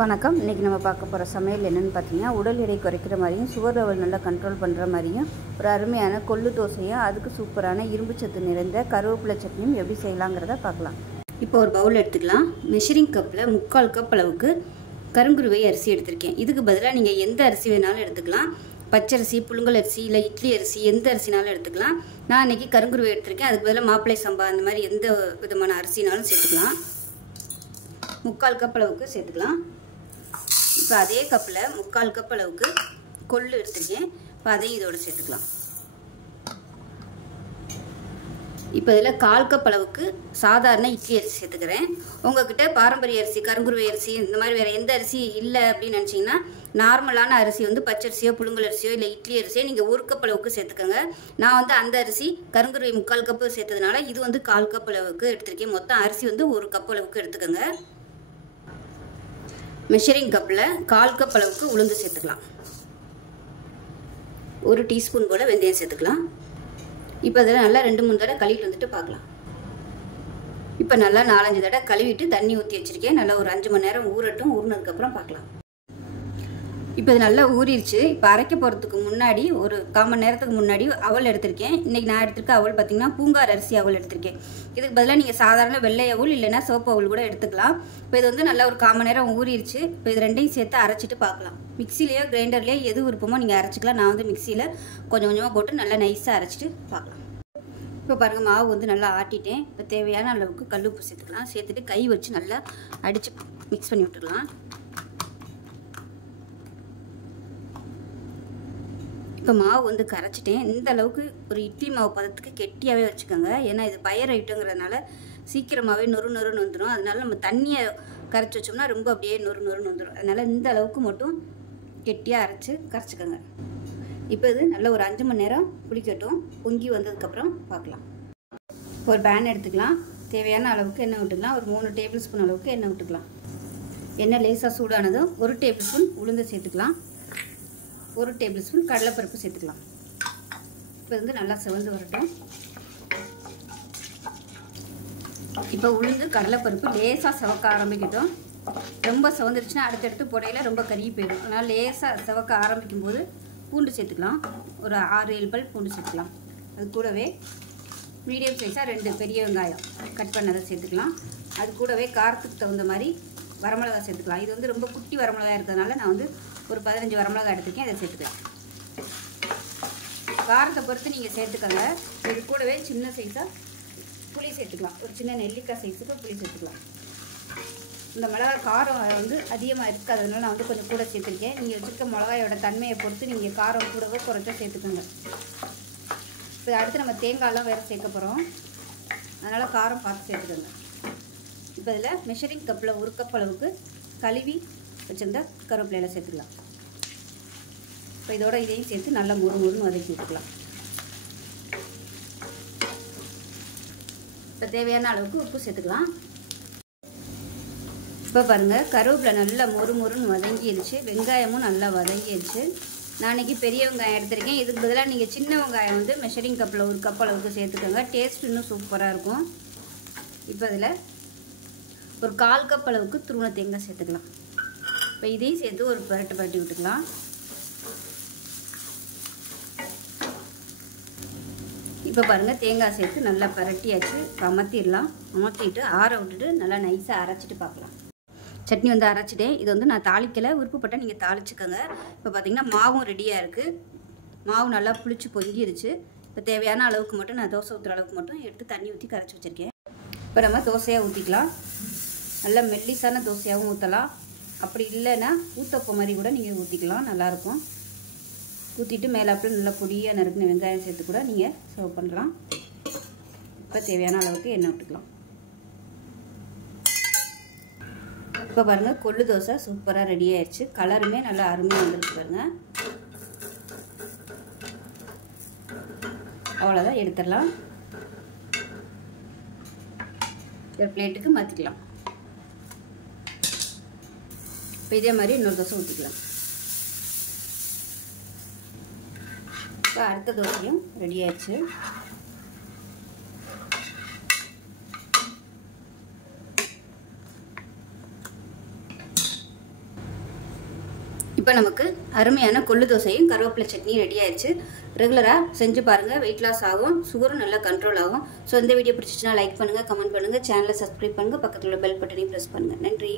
வணக்கம். இன்றைக்கி நம்ம பார்க்க போகிற சமையல் என்னென்னு பார்த்தீங்கன்னா, உடல் எடை குறைக்கிற மாதிரியும் சுகர் லெவல் நல்லா கண்ட்ரோல் பண்ணுற மாதிரியும் ஒரு அருமையான கொள்ளு தோசையும் அதுக்கு சூப்பரான இரும்பு சத்து நிறைந்த கருவேப்பிலை சட்னியும் எப்படி செய்யலாங்கிறத பார்க்கலாம். இப்போ ஒரு பவுல் எடுத்துக்கலாம். மெஷரிங் கப்பில் 3/4 கப் அளவுக்கு கருங்குருவை அரிசி எடுத்திருக்கேன். இதுக்கு பதிலாக நீங்கள் எந்த அரிசி வேணாலும் எடுத்துக்கலாம். பச்சரிசி, புழுங்கல் அரிசி, இல்லை இட்லி அரிசி, எந்த அரிசினாலும் எடுத்துக்கலாம். நான் இன்றைக்கி கருங்குருவை எடுத்திருக்கேன். அதுக்கு பதிலாக மாப்பிள்ளை சம்பா அந்த மாதிரி எந்த விதமான அரிசினாலும் சேர்த்துக்கலாம். 3/4 கப் அளவுக்கு சேர்த்துக்கலாம். இப்போ அதே கப்பில் 3/4 கப் அளவுக்கு கொள்ளு எடுத்துருக்கேன். இப்போ அதையும் இதோடு சேர்த்துக்கலாம். இப்போ இதில் 1/4 கப் அளவுக்கு சாதாரண இட்லி அரிசி சேர்த்துக்கிறேன். உங்கள்கிட்ட பாரம்பரிய அரிசி, கருங்குருவை அரிசி இந்த மாதிரி வேறு எந்த அரிசி இல்லை அப்படின்னு நினச்சிங்கன்னா, நார்மலான அரிசி வந்து பச்சரிசியோ, புழுங்கல் அரிசியோ, இல்லை இட்லி அரிசியோ நீங்கள் 1 கப் அளவுக்கு சேர்த்துக்கோங்க. நான் வந்து அந்த அரிசி கருங்குருவை 3/4 கப்பு சேர்த்ததுனால இது வந்து 1/4 கப் அளவுக்கு எடுத்துருக்கேன். மொத்தம் அரிசி வந்து 1 கப் அளவுக்கு எடுத்துக்கோங்க. மெஷரிங் கப்பில் 1/4 கப் அளவுக்கு உளுந்து சேர்த்துக்கலாம். 1 டீஸ்பூன் போல் வெந்தயம் சேர்த்துக்கலாம். இப்போ அதில் நல்லா 2-3 தடவை கழுவிட்டு வந்துட்டு பார்க்கலாம். இப்போ நல்லா 4-5 தடவை கழுவிட்டு தண்ணி ஊற்றி வச்சுருக்கேன். நல்லா ஒரு 5 மணி நேரம் ஊறட்டும். ஊறினதுக்கப்புறம் பார்க்கலாம். இப்போ இது நல்லா ஊறிடுச்சு. இப்போ அரைக்க போகிறதுக்கு முன்னாடி ஒரு 1/4 மணி நேரத்துக்கு முன்னாடி அவல் எடுத்திருக்கேன். இன்றைக்கி நான் எடுத்திருக்க அவல் பார்த்திங்கன்னா பூங்கார் அரிசி அவல் எடுத்திருக்கேன். இதுக்கு பதிலாக நீங்கள் சாதாரண வெள்ளை அவல் இல்லைன்னா சிவப்பு அவல் கூட எடுத்துக்கலாம். இப்போ இது வந்து நல்லா ஒரு 1/4 மணி நேரம் ஊறிடுச்சு. இப்போ இது ரெண்டையும் சேர்த்து அரைச்சிட்டு பார்க்கலாம். மிக்சிலேயோ கிரைண்டர்லேயோ எது விருப்பமோ நீங்கள் அரைச்சிக்கலாம். நான் வந்து மிக்சியில் கொஞ்சம் கொஞ்சமாக போட்டு நல்லா நைஸாக அரைச்சிட்டு பார்க்கலாம். இப்போ பாருங்கள், மாவு வந்து நல்லா ஆட்டிட்டேன். இப்போ தேவையான அளவுக்கு கல் உப்பு சேர்த்துக்கலாம். சேர்த்துட்டு கை வச்சு நல்லா அடித்து மிக்ஸ் பண்ணி விட்டுக்கலாம். இப்போ மாவு வந்து கரைச்சிட்டேன். இந்த அளவுக்கு ஒரு இட்லி மாவு பதத்துக்கு கெட்டியாகவே வச்சுக்கோங்க. ஏன்னா இது பயர் ஐட்டங்கிறதுனால சீக்கிரமாகவே நொறுன்னு வந்துடும். அதனால நம்ம தண்ணியை கரைச்சி வச்சோம்னா ரொம்ப அப்படியே நொறுன்னு வந்துடும். அதனால் இந்த அளவுக்கு மட்டும் கெட்டியாக கரைச்சிக்கோங்க. இப்போ இது நல்ல ஒரு 5 மணி நேரம் புளிக்கட்டும். பொங்கி வந்ததுக்கப்புறம் பார்க்கலாம். ஒரு பேன் எடுத்துக்கலாம். தேவையான அளவுக்கு எண்ணெய் விட்டுக்கலாம். ஒரு 3 டேபிள் ஸ்பூன் அளவுக்கு எண்ணெய் விட்டுக்கலாம். எண்ணெய் லேசாக சூடானதும் 1 டேபிள் ஸ்பூன் உளுந்து சேர்த்துக்கலாம். 1 டேபிள் ஸ்பூன் கடலைப்பருப்பு சேர்த்துக்கலாம். இப்போ வந்து நல்லா செவந்து வரட்டும். இப்போ உளுந்து கடலைப்பருப்பு லேசாக செவக்க ஆரம்பிக்கட்டும். ரொம்ப செவந்துருச்சுன்னா அடுத்தடுத்து புடையில ரொம்ப கருகி போயிடும். அதனால் லேசாக செவக்க ஆரம்பிக்கும் போது பூண்டு சேர்த்துக்கலாம். ஒரு 6-7 பல் பூண்டு சேர்த்துக்கலாம். அது கூடவே மீடியம் சைஸாக 2 பெரிய வெங்காயம் கட் பண்ணதை சேர்த்துக்கலாம். அது கூடவே காரத்துக்கு தகுந்த மாதிரி வரமிளகா சேர்த்துக்கலாம். இது வந்து ரொம்ப குட்டி வரமிளகா இருக்கிறதுனால நான் வந்து ஒரு 15 வரமிளகா எடுத்துருக்கேன். அதை சேர்த்துக்கலாம். காரத்தை பொறுத்து நீங்கள் சேர்த்துக்கோங்க. இது கூடவே சின்ன சைஸாக புளி சேர்த்துக்கலாம். ஒரு சின்ன நெல்லிக்காய் சைஸுக்கு புளி சேர்த்துக்கலாம். இந்த மிளகாய் காரம் வந்து அதிகமாக இருக்குது, அதனால நான் வந்து கொஞ்சம் கூட சேர்த்துருக்கேன். நீங்கள் வச்சுருக்க மிளகாயோட தன்மையை பொறுத்து நீங்கள் காரம் கூடவோ குறைச்சா சேர்த்துக்கோங்க. இப்போ அடுத்து நம்ம தேங்காயெலாம் வேறு சேர்க்க போகிறோம். அதனால் காரம் பார்த்து சேர்த்துக்கோங்க. இப்போ இதில் மெஷரிங் கப்பில் 1 கப் அளவுக்கு கழுவி வச்சுருந்தா கருவேப்பிலையில் சேர்த்துக்கலாம். இப்போ இதோட இதையும் சேர்த்து நல்லா முறுமுறுன்னு வதக்கி விட்டுக்கலாம். இப்போ தேவையான அளவுக்கு உப்பு சேர்த்துக்கலாம். இப்போ பாருங்கள், கருவேப்பிலை நல்லா முறுமுறுன்னு வதங்கிடுச்சு. வெங்காயமும் நல்லா வதங்கிடுச்சு. நான் இன்றைக்கி பெரிய வெங்காயம் எடுத்திருக்கேன். இதுக்கு பதிலாக நீங்கள் சின்ன வெங்காயம் வந்து மெஷரிங் கப்பில் 1 கப் அளவுக்கு சேர்த்துக்கோங்க. டேஸ்ட் இன்னும் சூப்பராக இருக்கும். இப்போ இதில் ஒரு 1/4 கப் அளவுக்கு துருவன தேங்காய் சேர்த்துக்கலாம். இப்போ இதையும் சேர்த்து ஒரு பரட்டி விட்டுக்கலாம். இப்போ பாருங்கள், தேங்காய் சேர்த்து நல்லா பரட்டியாச்சு. அமர்த்திடலாம். அமர்த்திட்டு ஆற விட்டுட்டு நல்லா நைஸாக அரைச்சிட்டு பார்க்கலாம். சட்னி வந்து அரைச்சிட்டேன். இது வந்து நான் தாளிக்கலை, விருப்பப்பட்டால் நீங்கள் தாளிச்சுக்கோங்க. இப்போ பார்த்திங்கன்னா மாவும் ரெடியாக இருக்குது. மாவு நல்லா புளிச்சு பொங்கிடுச்சு. இப்போ தேவையான அளவுக்கு மட்டும் நான் தோசை ஊற்றுற அளவுக்கு மட்டும் எடுத்து தண்ணி ஊற்றி கரைச்சி வச்சுருக்கேன். இப்போ நம்ம தோசையாக ஊற்றிக்கலாம். நல்லா மெல்லிசான தோசையாகவும் ஊற்றலாம். அப்படி இல்லைன்னா ஊத்தப்போ மாதிரி கூட நீங்கள் ஊற்றிக்கலாம், நல்லாயிருக்கும். ஊற்றிட்டு மேலாப்பில் நல்லா பொடியாக நறுக்குன வெங்காயம் சேர்த்து கூட நீங்கள் சர்வ் பண்ணலாம். இப்போ தேவையான அளவுக்கு எண்ணெய் விட்டுக்கலாம். இப்போ பாருங்கள், கொள்ளு தோசை சூப்பராக ரெடி ஆயிடுச்சு. கலருமே நல்லா அருமையாக வந்துருக்கு பாருங்கள். அவ்வளோதான், எடுத்துடலாம். ஒரு பிளேட்டுக்கு மாற்றிக்கலாம். இப்போ இதே மாதிரி இன்னொரு தோசை ஊற்றிக்கலாம். இப்போ அடுத்த தோசையும் ரெடி ஆயிடுச்சு. இப்போ நமக்கு அருமையான கொள்ளு தோசையும் கருவேப்பிலை சட்னியும் ரெடி ஆயிடுச்சு. ரெகுலராக செஞ்சு பாருங்கள், வெயிட் லாஸ் ஆகும், சுகரும் நல்லா கண்ட்ரோல் ஆகும். ஸோ இந்த வீடியோ பிடிச்சிச்சுன்னா லைக் பண்ணுங்கள், கமெண்ட் பண்ணுங்கள், சேனலை சப்ஸ்கிரைப் பண்ணுங்கள், பக்கத்தில் உள்ள பெல் பட்டனையும் ப்ரெஸ் பண்ணுங்கள். நன்றி.